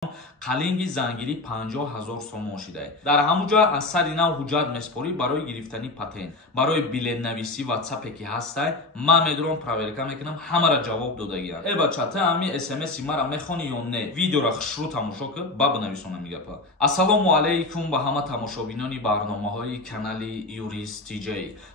қалинги зангирӣ 50,000 сомон шудааст. Дар ҳамон ҷо аз сари нав ҳуҷҷат меспорӣ барои гирифтани патент. Барои билетнависӣ WhatsApp ки ҳастай, ман медурам проверка мекунам, ҳамаро ҷавоб додагиам. Бача, ты ами SMS-и мара мехони ё не? Видеоро хушрӯ тамошо кун, ба бинависонам мегапа. Ассалому алайкум ба ҳама тамошобинони барномаҳои канали Юрист TJ.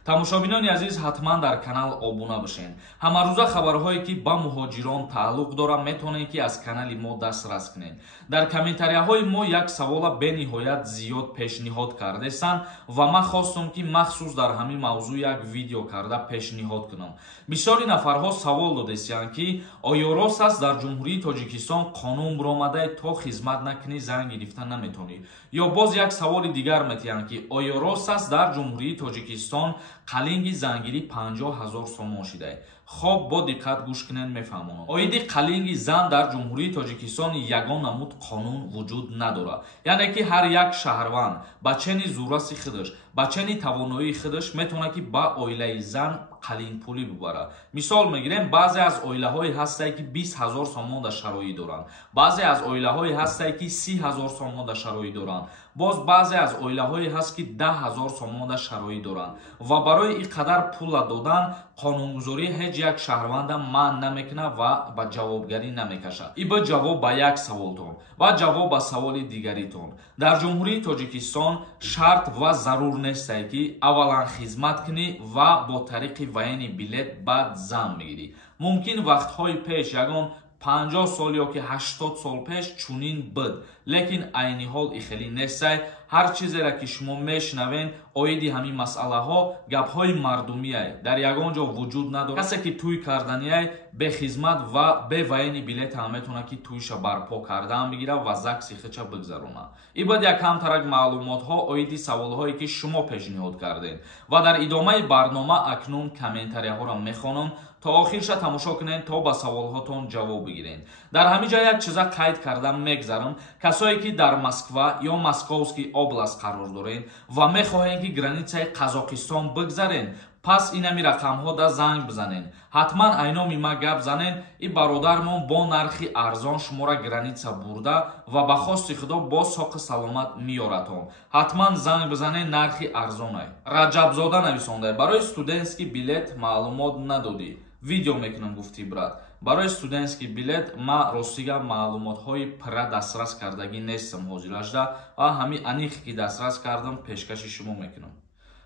Тамошобинони азиз, ҳатман дар канал обуна бошен. Ҳамарӯза хабарҳое ки ба муҳоҷирон тааллуқ дорад метавонед ки аз канали мо дастрас кунед. Дар комментарияҳои мо як савола бениҳоят зиёд пешниҳод кардесанд ва ман хостам ки махсус дар ҳамин мавзӯъ як видео карда пешниҳод кунам. Бисёри нафарҳо савол додастанд ки оё рост аст дар ҷумҳурии Тоҷикистон қонун биромадай то хизмат накунӣ занг гирифта наметавонӣ? Ё боз як саволи дигар метиҳанд ки оё рост аст дар ҷумҳурии Тоҷикистон қалинги зангирӣ 50,000 сомон шудааст? Хоб бо диққат гӯш кунед мефаҳмонам. Оиди қалинги зан дар ҷумҳурии Тоҷикистон ягон намуд қонун вуҷуд надорад. Яъне ки ҳар як шаҳрванд ба чени зурраси худаш, ба чени тавоноии худаш метавонад ки ба оилаи зан қалинпулӣ бибарад. Мисол мегирем, баъзе аз оилаҳое ҳастанд ки 20,000 сомон дар шароӣ доранд. Баъзе аз оилаҳое ҳастанд ки 30,000 сомон дар шароӣ доранд. Боз баъзе аз оилаҳое ҳаст ки 10,000 сомон дар шароӣ доранд. Ва барои ин қадар пула додан қонунгузорӣ ҳеҷ як шаҳрванда манъ намекунад ва ба ҷавобгарӣ намекашад. Ибо ҷавоб ба як саволтон ва ҷавоб ба саволи дигаритон. Дар ҷумҳурии Тоҷикистон шарт ва зарур нестае ки аввалан хизмат кунӣ ва бо тариқи военни билет баъд зан мегирӣ. Мумкин вақтҳои пеш ягон 50 сол ё ки 80 сол пеш чунин буд, лекин айни ҳол ихелӣ нестай. ҳар чизеро ки шумо мешнавен оиди ҳамин масъалаҳо гапҳои мардумиай дар ягон ҷо вуҷуд надорад. касе ки тӯй карданиай бе хизмат ва бе военни билет ҳам метавонад ки тӯйша барпо кардан бигирад ва закси худша бигзаронад. ин буд як камтарак маълумотҳо оиди саволҳое ки шумо пешниҳод кардед ва дар идомаи барнома акнун комментарияҳоро мехонам. то охирша тамошо кунед то ба саволҳотон ҷавоб бигиред. Дар ҳамин ҷо як чиза қайд карда мегзарам. Касое ки дар Москва ё Московский област қарор доред ва мехоҳед ки границаи Қазоқистон бигзаред, пас инами рақамҳо да занг бизанед. ҳатман айноми ма гап занед. ин бародармон бо нархи арзон шуморо граница бурда ва ба хости худо бо соқи саломат миёратон. ҳатман занг бизанед, нархи арзонай. Раҷабзода нависонда. барои студентский билет маълумот надодӣ. Видео мекунам гуфти брат. Барои студентский билет ма ростига маълумотҳои пра дастрас кардагӣ нестам ҳозиражда ва ҳамин анихе ки дастрас кардам пешкаши шумо мекунам.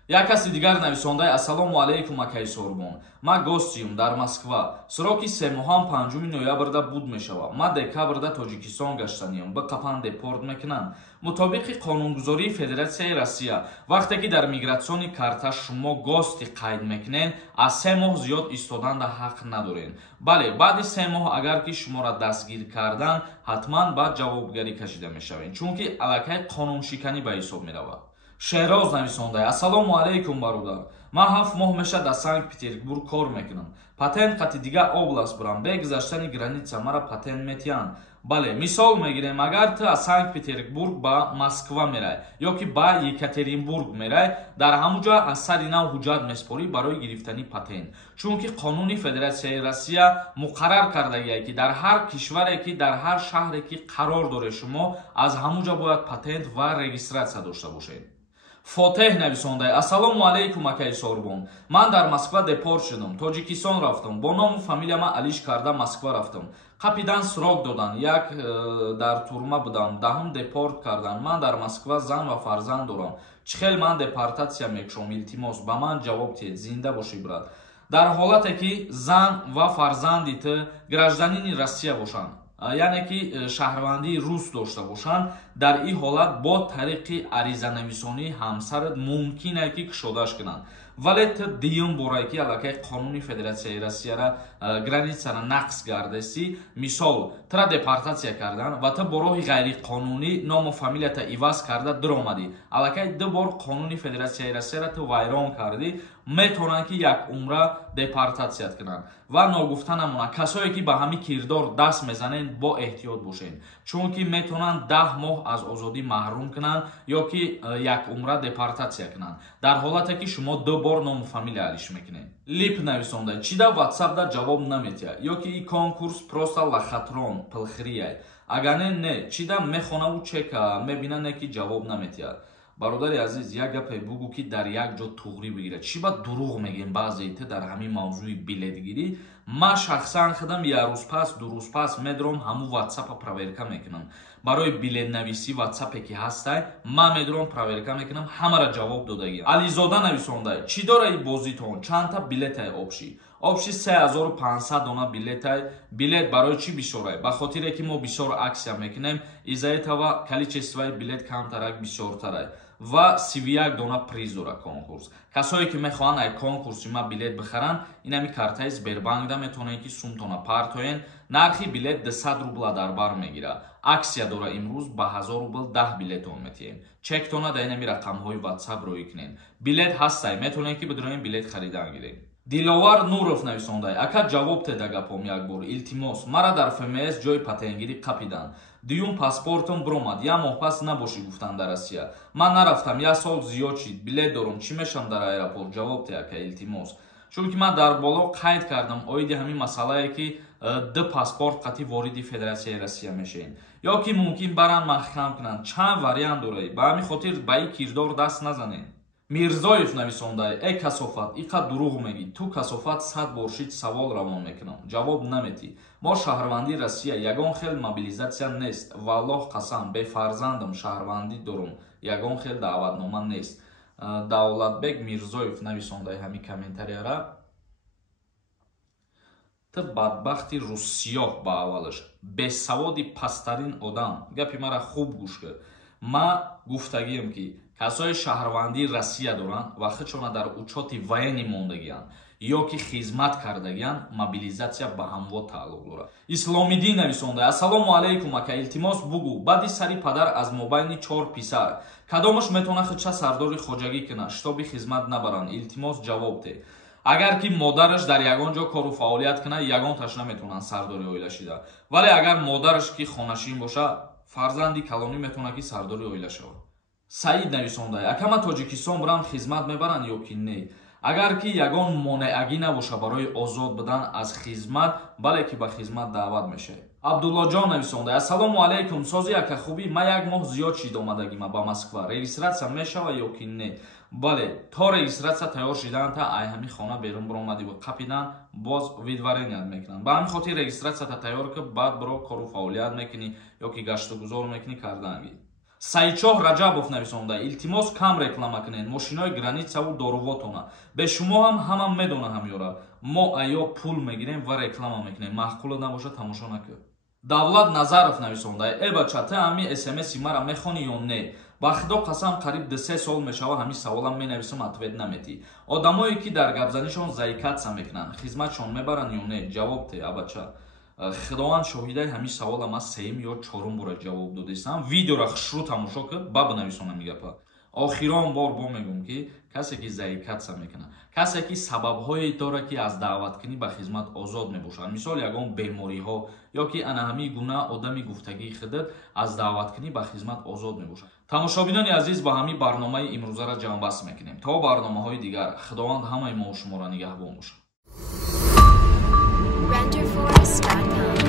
Як каси дигар нависонда. Ассалому алайкум акаи Сорбон. Ма гостиюм дар Москва. Сроки 3 моҳам 5 ноябрда буд мешавад. Ма декабрда Тоҷикистон гаштаниям. Биқапан депорт мекунанд. мутобиқи қонунгузории Федератсияи Россия, вақте ки дар мигратсиони карта шумо гости қайд мекунед, аз 3 моҳ зиёд истодан да ҳақ надоред. Бале, баъди 3 моҳ агар ки шуморо дастгир кардан, ҳатман ба ҷавобгарӣ кашида мешавед, чунки аллакай қонуншиканӣ ба ҳисоб меравад. Шеҳроз нависонда. Ассалому алайкум бародар. Ман 7 моҳ меша дар Санкт-Петербург кор мекунам. Патент қати дигар област бурам. Бе гузаштани граница мара патент метиҳанд. Бале, мисол мегирем, агар ту аз Санкт-Петербург ба Москва мерай ё ки ба Екатеринбург мерай, дар ҳамон ҷо аз сари нав ҳуҷҷат меспорӣ барои гирифтани патент. Чунки қонуни Федератсияи Россия муқаррар кардагиаст ки дар ҳар кишваре ки дар ҳар шаҳре ки қарор доред шумо, аз ҳамон ҷо бояд патент ва регистратсия дошта бошед. Фотеҳ нависонда. Ассалому алайкум акаи Сорбон. Ман дар Москва депорт шудам. Тоҷикистон рафтам. Бо ному фамилияма Алиш карда Москва рафтам. Қапидан срок додан. Як дар турма будам. Даҳум депорт кардан. Ман дар Москва зан ва фарзанд дорам. Чӣ хел ман депортатсия мекушам? Илтимос ба ман ҷавоб диҳед. Зинда бошӣ брат. Дар ҳолате ки зан ва фарзанди ту гражданини Россия бошанд, яъне ки шаҳрвандии рус дошта бошанд, дар ин ҳолат бо тариқи аризанависонии ҳамсарат мумкин аст ки кушодаш кунанд. вале ту дуюм бора ки аллакай қонуни Федератсияи Россияра границара нақс гардасӣ, мисол тура депортатсия кардан ва ту бо роҳи ғайриқонунӣ ному фамилията иваз карда дуромадӣ, аллакай ду бор қонуни Федератсияи Россияра ту вайрон кардӣ, метавонанд ки як умра депортатсият кунанд. ва ногуфта намонад, касое ки ба ҳамин кирдор даст мезанед, бо эҳтиёт бошед, чунки метавонанд 10 моҳ аз озодӣ маҳрум кунанд ё ки як умра депортатсия кунанд, дар ҳолате ки шумо ду бор ному фамилия алиш мекунед. Лип нависонда. Чида WhatsApp да ҷавоб наметиҳад, ё ки ин конкурс просто лахатрон пилхирияд. агар не чида мехонаву чека мебина не ки ҷавоб наметиҳад. бародари азиз, як гапе бугу ки дар як ҷо туғрӣ бигирад. Чӣ ба дурӯғ мегем баъзеите дар ҳамин мавзӯи билетгирӣ? Ман шахсан худам як рӯз пас, ду рӯз пас медорам ҳамун ватсапа проверка мекунам. барои билетнависӣ ватсапе ки ҳастай, ман медорам проверка мекунам, ҳамаро ҷавоб додагиам. Ализода нависондай, чӣ дора ин бозитон? Чандта билетай обши? обши 3500 дона билетай. билет барои чӣ бисёрай? ба хотире ки мо бисёр аксия мекунем, из-за этого количествои билет камтарак бисёртарай. ва 31 дона приз дора конкурс. касое ки мехоҳанд ай конкурси ма билет бихаранд, инами картаи Сбербанкда метавонанд ки сумтона партоен. нархи билет 200 рубла дар бар мегирад. аксия дора имрӯз ба 1000 рубл 10 билетон метиҳем. чектона да инами рақамҳои ватсап рӯй кунед. билет ҳастай, метавонед ки бидроин билет харидан гиред. Диловар Нуров нависондай, ака ҷавоб теда гапом як бор. илтимос, мара дар ФМС ҷои патентгирӣ қапидан. дуюм паспортом бромад, як моҳ пас набошӣ гуфтан дар Россия. ман нарафтам, як сол зиёд шид, билет дорам, чӣ мешавам дар аэропорт? ҷавоб те ака илтимос. чунки ман дар боло қайд кардам оиди ҳамин масъалае ки ду паспорт қати вориди Федератсияи Россия мешавем. ё ки мумкин баранд маҳкам кунанд. чанд вариант дорад. ба ҳамин хотир ба ин кирдор даст назанед. Мирзоев нависондай, касофат, иқа дурӯғ мегӣ. Ту касофат 100 бор шид савол равон мекунам. ҷавоб наметӣ. мо шаҳрвандии Россия ягон хел мобилизатсия нест. Валлоҳ қасам, бефарзандам, шаҳрвандӣ дорум. Ягон хел даъватнома нест. Давлатбек Мирзоев нависондай ҳамин комментарияра. Ты бадбахти рӯзсиёҳ ба аввалаш, бесаводи пастарин одам. гапи мара хуб гӯш кар. ма гуфтагием ки касои шаҳрвандии Россия доранд ва худшона дар учоти военӣ мондагиянд ё ки хизмат кардагиянд, мобилизатсия ба ҳамво тааллуқ дорад. Исломиддин нависонда, ассалому алайкум ака, илтимос бугу, баъди сари падар аз мобайни 4 писар кадомаш метавонад худша сардори хоҷагӣ кунад, штоби хизмат набаранд? илтимос ҷавоб де. агар ки модараш дар ягон ҷо кору фаъолият кунад, ягонташ наметавонанд сардори оила шида. вале агар модараш ки хонашин бошад, фарзанди калонӣ метавонад ки сардори оила шавад. Саид нависондай, акама Тоҷикистон бурам хизмат мебаранд ё ки не? агар ки ягон монеагӣ набоша барои озод будан аз хизмат, бале ки ба хизмат даъват мешавед. Абдуллоҷон нависондай, ассалому алайкум, сози ака хубӣ, ман як моҳ зиёд шид омадагима ба Москва. регистратсия мешава ё ки не? бале, то регистратсия тайёр шидаанта, ай ҳами хона берун буромади ва қапидан боз видвареният мекунанд. ба ҳамин хотир регистратсията тайёр ки баъд биро кору фаъолият мекунӣ ё ки гаштугузор мекунӣ карданги. Саидчоҳ Раҷабов нависонда, илтимос кам реклама кунед, мошинои границаву дорувотона. бе шумо ҳам ҳама медона ҳамёра. мо айё пул мегирем ва реклама мекунем. маъқула набоша тамошо накун. Давлат Назаров нависонда, бача, ты ҳами смс-и мара мехонӣ ё не? ба худо қасам қариб 2-3 сол мешава ҳамин саволам менависам, ответ наметӣ. одамое ки дар гапзанишон заикатса мекунанд, хизматшон мебаранд ё не? ҷавоб те, абача. худованд шоҳидаи ҳамин савола ман сеюм ё чорум бора ҷавоб додистам. видеора хушрӯ тамошо кар, ба бинависонам ин гапа. охирон бор бо мегӯм ки касе ки заикатса мекунад, касе ки сабабҳое дорад ки аз даъваткунӣ ба хизмат озод мебошад, мисол ягон бемориҳо ё ки ана ҳамин гуна одами гуфтагии худат аз даъваткунӣ ба хизмат озод мебошад. тамошобинони азиз, ба ҳамин барномаи имрӯзара ҷамъбаст мекунем. то барномаҳои дигар, худованд ҳамаи мо шуморо нигаҳбон бошад. RenderForest.com